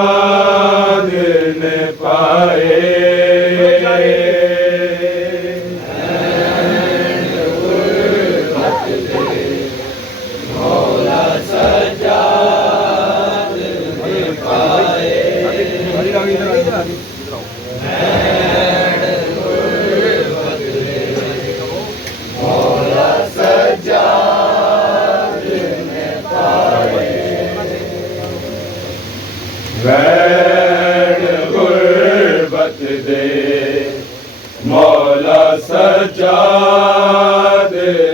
ने पाए मौला सज्जाद ने पाए मौला सज्जाद ने पाए वैन गुर्बत दे मौला सज्जाद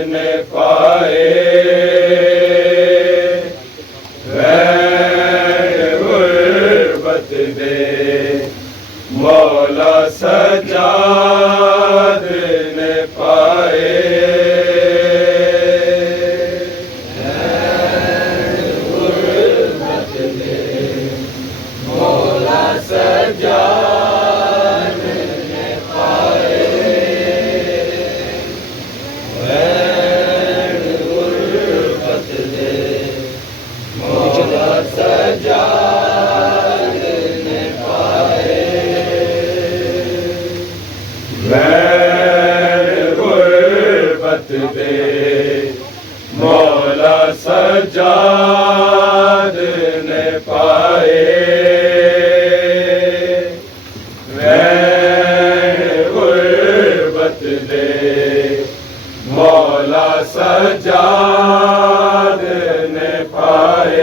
ने पाए वैन गुर्बत दे मौला सज्जाद ने पाए सज्जाद ने पाए वैन गुर्बत दे मौला सज्जाद ने पाए वैन गुर्बत दे मौला सज्जाद ने पाए मौला सज्जाद ने पाए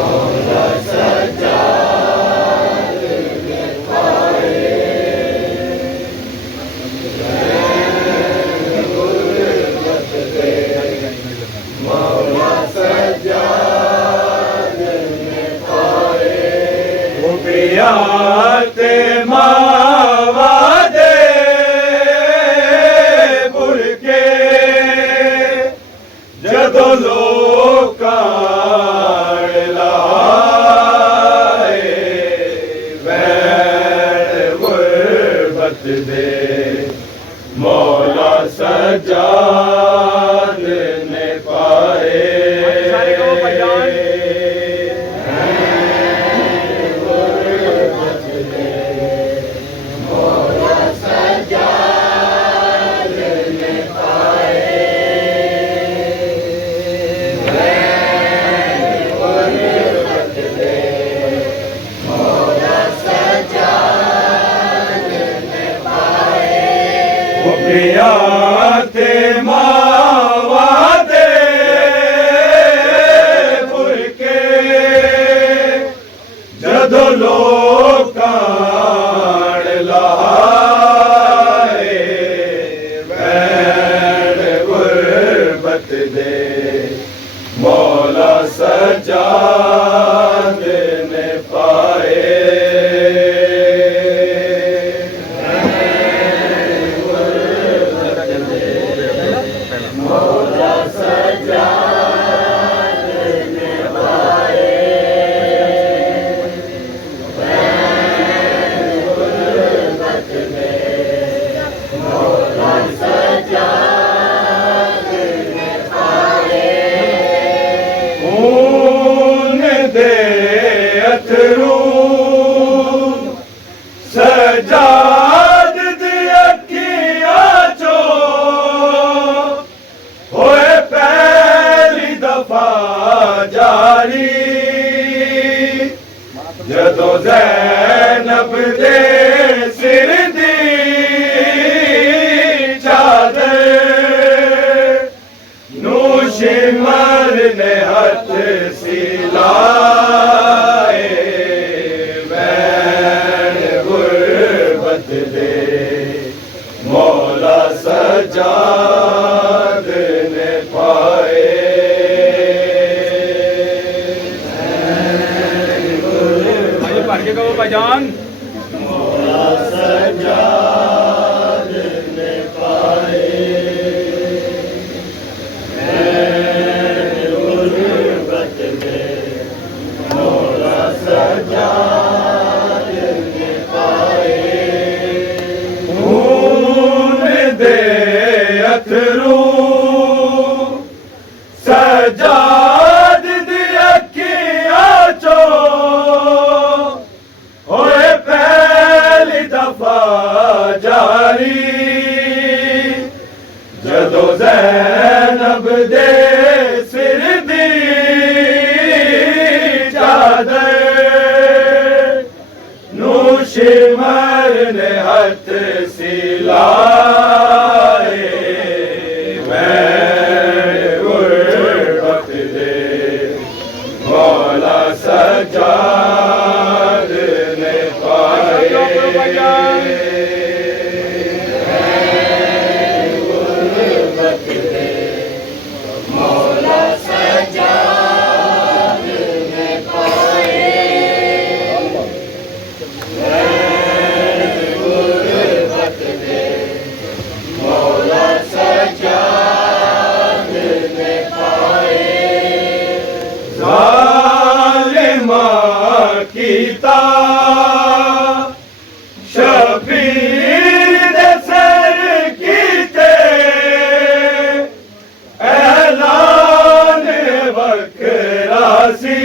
मौला सज्जाद ने पाए गुर्बत दे मौला सज्जाद ने पाए ते मावा दे बुरके जदों लोकां लाए वैन गुर्बत दे मौला सज्जाद ने पाए ते मावा दे बुरके जदों लोकां लाए वैन गुर्बत दे मौला सज्जाद ने पाए मौला सज्जाद ने पाए वैन गुर्बत दे मौला सज्जाद ने पाए खून दे अथरू सज्जाद दी अखियां चों होए पहली दफा जारी जदों ज़ैनब दे सिर दी चादर नू शिमर ने हथ सिलाए वैन गुर्बत दे मौला सज्जाद ने पाए भाईजान मौला सज्जाद ने पाए गुर्बत दे मौला सज्जाद ने पाए खून दे अथरू ਜਦੋਂ ਜ਼ੈਨਬ ਦੇ ਸਿਰ ਦੀ ਚਾਦਰ ਨੂੰ ਸ਼ਿਮਰ ਨੇ ਹੱਥ ਸਿਲਾਏ, ਮੈਂ ਗੁਰਬਤ ਦੇ ਮੌਲਾ ਸਜਾਦ ਨੇ ਪਾਏ। ਕੀਤਾ ਸ਼ਬੀਰ ਦੇ ਸਿਰ ਕੀਤੇ ਐਲਾਨ ਵੱਖਰਾ ਸੀ,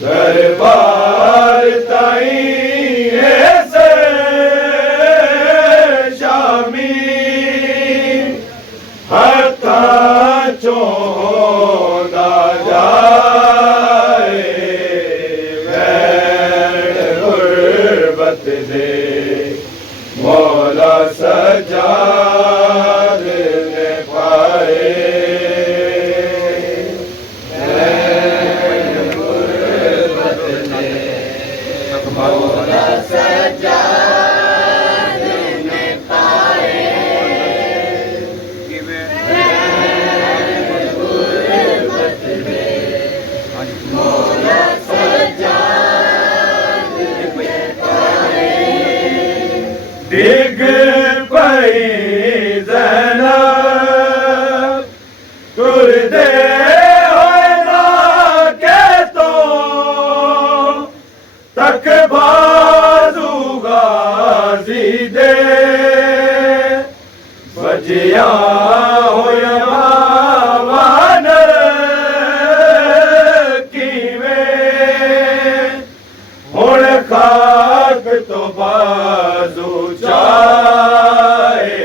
ਦਰਬਾਰ ਤਾਈਂ ਐਸੇ ਸ਼ਾਮੀ ਹੱਥਾਂ ਚੋਂ ਦਾ ਦੇ ਮੌਲਾ ਸਜਾਦ ਨੇ ਪਾਏ। ਗੁਰਬਤ ਦੇ ਮੌਲਾ ਸਜਾਦ ਨੇ ਪਾਏ। ਗੁਰਬਤ ਦੇ ਮੌਲਾ ਡਿੱਗ ਪਈ ਜ਼ੈਨਬ ਤੁਰਦੇ ਹੋਏ ਨਾਕੇ ਤੋਂ, ਤੱਕ ਬਾਜ਼ੂ ਗਾਜ਼ੀ ਦੇ ਵੱਜਿਆ ਹੋਇਆ ਵਾਨ ਕਿਵੇਂ ਹੁਣ ਖਾਕ ਤੋਂ ਬਾਜ਼ੂ ਚਾਏ।